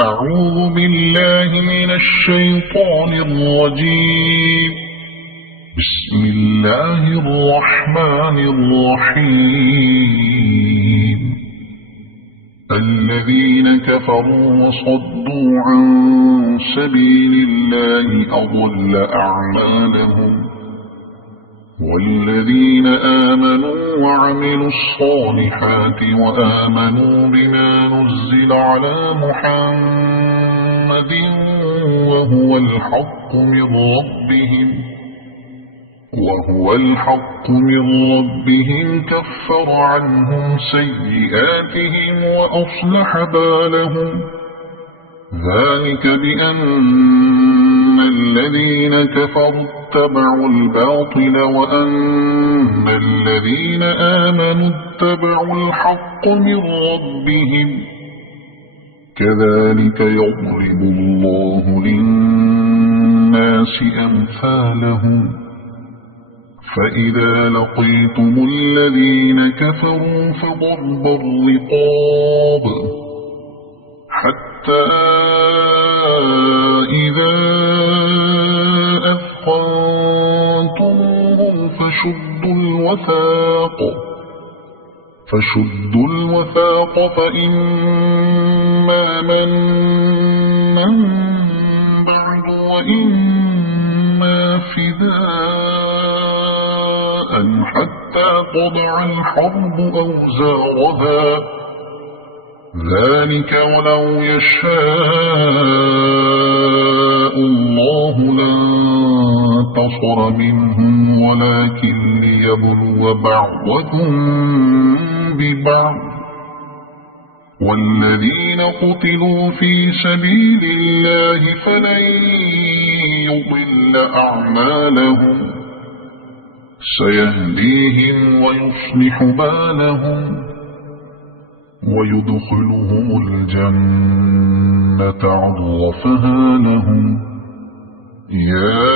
أعوذ بالله من الشيطان الرجيم. بسم الله الرحمن الرحيم. الذين كفروا وصدوا عن سبيل الله أضل أعمالهم، والذين آمنوا وعملوا الصالحات وآمنوا بما نزل على محمد وهو الحق من ربهم كفر عنهم سيئاتهم وأصلح بالهم. ذلك بأن الذين كفروا اتبعوا الباطل وأن الذين آمنوا اتبعوا الحق من ربهم. كذلك يضرب الله للناس أمثالهم. فإذا لقيتم الذين كفروا فضرب الرقاب حتى إذا أثخنتموهم فشدوا الوثاق فإما منا بعد وإما فداء حتى تضع الحرب أوزارها. ذلك ولو يشاء الله لانتصر منهم ولكن ليبلو بعضكم ببعض. والذين قتلوا في سبيل الله فلن يضل أعمالهم سيهديهم ويصلح بالهم ويدخلهم الجنة عرفها لهم. يا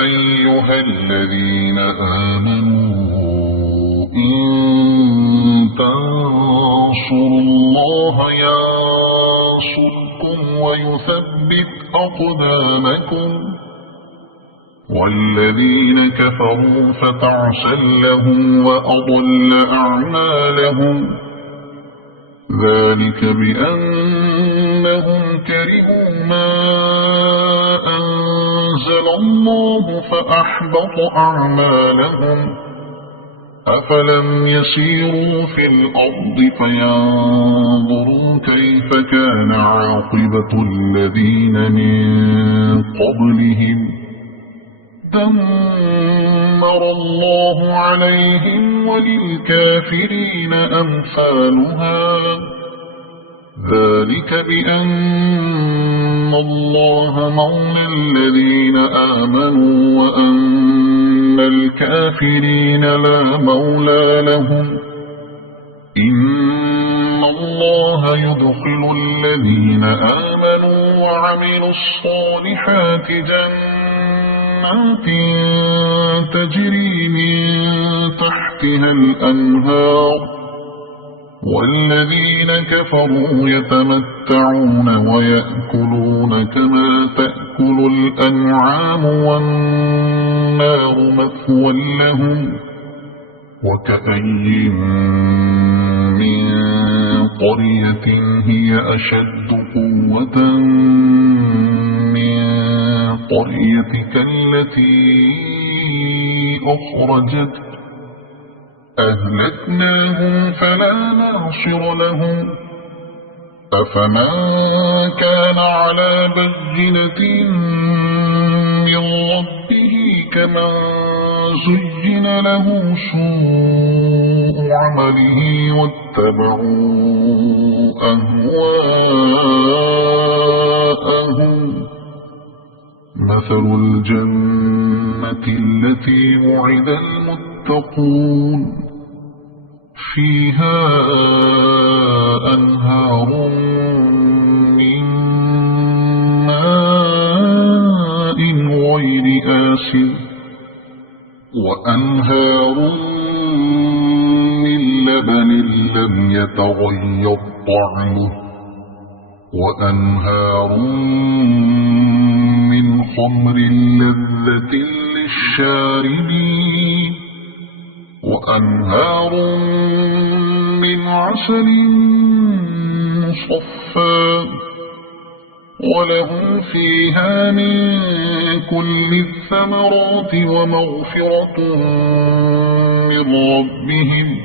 أيها الذين آمنوا إن تنصروا الله ينصركم ويثبت أقدامكم. والذين كفروا فتعسا لهم وأضل أعمالهم. ذلك بأنهم كرهوا ما أنزل الله فأحبط أعمالهم. أفلم يسيروا في الأرض فينظروا كيف كان عاقبة الذين من قبلهم. دمر الله عليهم وللكافرين أمثالها. ذلك بأن الله مولى الذين آمنوا وأن الكافرين لا مولى لهم. إن الله يدخل الذين آمنوا وعملوا الصالحات جنات تجري من تحتها الأنهار. والذين كفروا يتمتعون ويأكلون كما تأكل الأنعام والنار مثوى لهم. وكأي من قرية هي أشد قوة من قريتك التي أخرجتك أهلكناهم فلا ناصر لهم. أفمن كان على بينة من ربه كمن زين له سوء عمله واتبعوا أهواءهم. مثل الجنة التي وعد المتقون فيها أنهار من ماء غير آسن وأنهار من لبن لم يتغير طعمه وأنهار من خمر لذة للشاربين وأنهار من عسل مصفى ولهم فيها من كل الثمرات ومغفرة من ربهم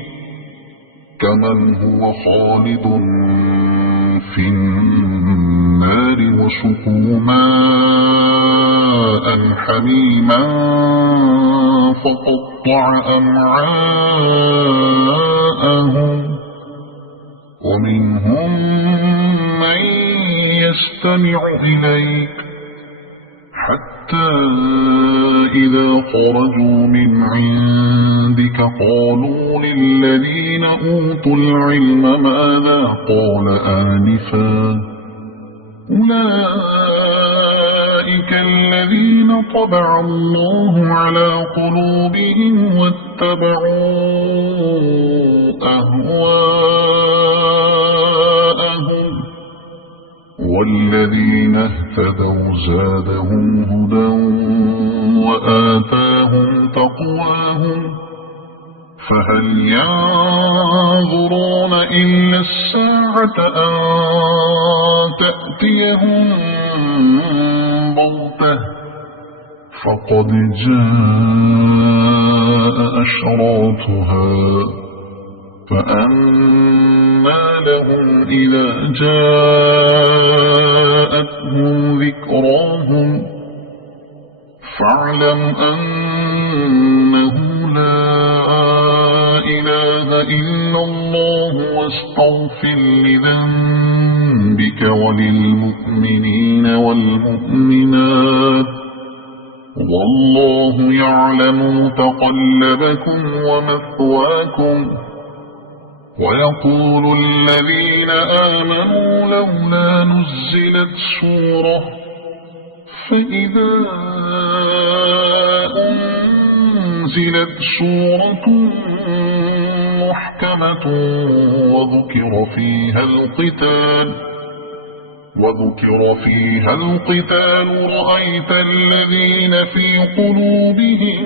كمن هو خالد في النار وسقوا ماء حميما فقطع أمعاءهم ومنهم من يستمع إليك حتى إذا خرجوا من عندك قالوا للذين أوتوا العلم ماذا قال آنفا أولئك الذين طبع الله على قلوبهم واتبعوا أهواءهم والذين اهتدوا زادهم هدى وآتاهم تقواهم فهل ينظرون إلا الساعة أن تأتيهم بغتة فقد جاء أشراطها فأنى لهم إذا جاءتهم ذكراهم فاعلم أنه لا إله إلا الله واستغفر لذنبك وللمؤمنين والمؤمنات والله يعلم متقلبكم ومثواكم ويقول الذين آمنوا لولا نزلت سورة فإذا أنزلت سورة محكمة وذكر فيها القتال رأيت الذين في قلوبهم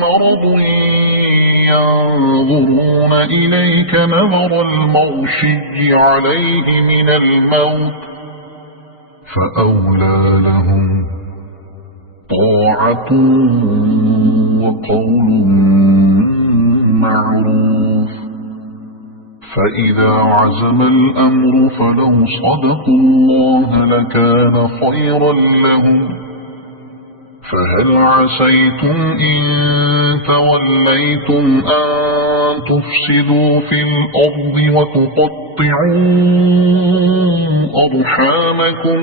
مرض ينظرون إليك نظر المغشي عليه من الموت فأولى لهم طاعة وقول معروف فإذا عزم الأمر فلو صدقوا الله لكان خيرا لهم فهل عسيتم إن توليتم أن تفسدوا في الأرض وتقطعوا أرحامكم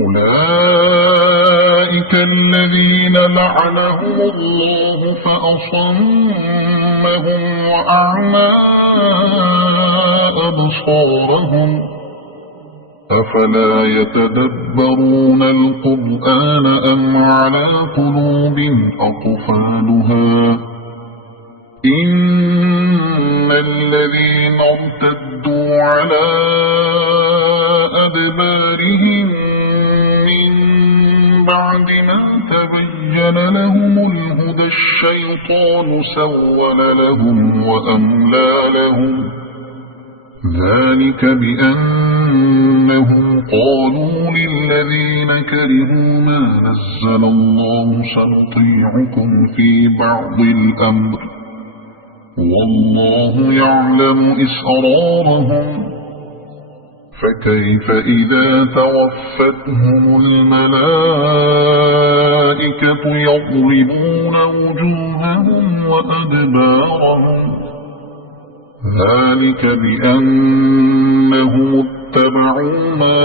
أولئك الذين لعنهم الله فأصمهم وأعمى أبصارهم أفلا يتدبرون القرآن أم على قلوب أقفالها إن الذين ارتدوا على أدبارهم من بعد ما تبين لهم الهدى الشيطان سول لهم وأملى لهم ذلك بأنهم قالوا للذين كرهوا ما نزل الله سنطيعكم في بعض الأمر والله يعلم إسرارهم فكيف إذا توفتهم الملائكة يضربون وجوههم وأدبارهم ذلك بأنهم اتبعوا ما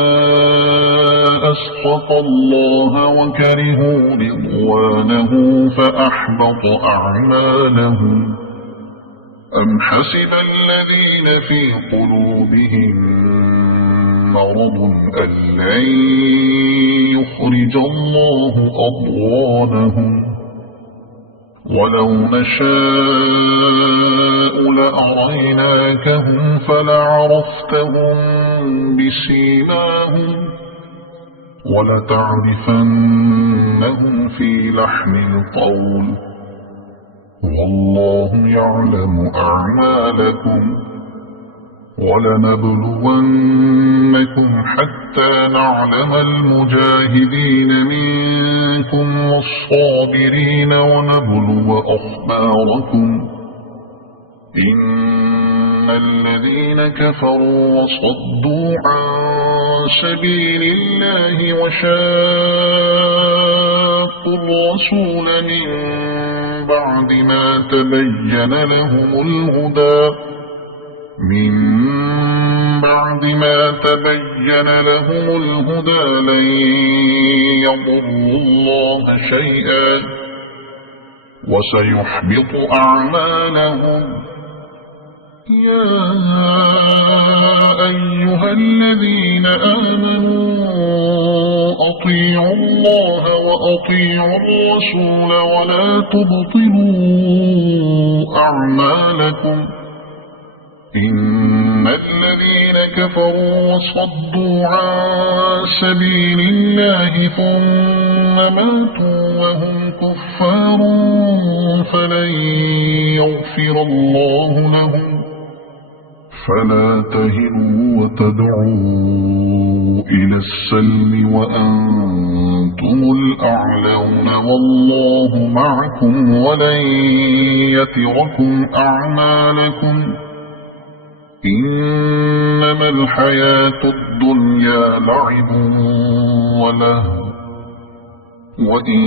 أسخط الله وكرهوا رضوانه فأحبط أعمالهم أم حسب الذين في قلوبهم مرض أن لن يخرج الله أضغانهم ولو نشاء لأريناكهم فلعرفتهم بسيماهم ولتعرفنهم في لحن القول والله يعلم أعمالكم ولنبلونكم حتى نعلم المجاهدين منكم والصابرين ونبلو أخباركم إن الذين كفروا وصدوا عن سبيل الله وشاقوا الرسول من بعد ما تبين لهم الهدى لن يضروا الله شيئا وسيحبط أعمالهم يا أيها الذين آمنوا أطيعوا الله وأطيعوا الرسول ولا تبطلوا أعمالكم إن الذين كفروا وصدوا عن سبيل الله ثم ماتوا وهم كفار فلن يغفر الله لهم فلا تهنوا وتدعوا إلى السلم وأنتم الأعلون والله معكم ولن يتركم أعمالكم إنما الحياة الدنيا لعب ولهو وإن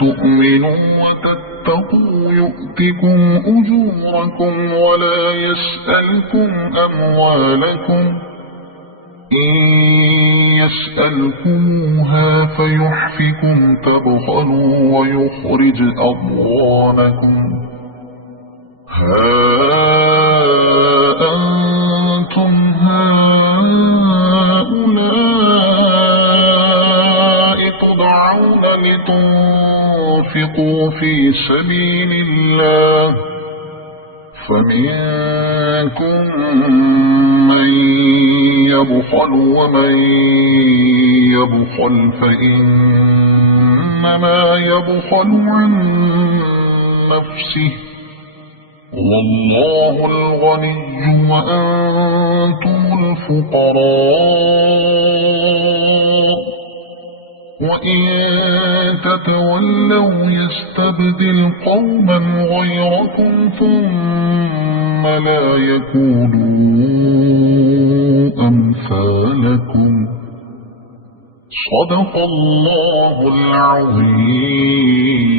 تؤمنوا وتتقوا يؤتكم أجوركم ولا يسألكم أموالكم إن يسألكموها فيحفكم تبخلوا ويخرج أضغانكم أنتم هؤلاء تدعون لتنفقوا في سبيل الله فمنكم من يبخل ومن يبخل فإنما يبخل عن نفسه والله الغني وأنتم الفقراء وإن تتولوا يستبدل قوما غيركم ثم لا يكونوا أمثالكم صدق الله العظيم.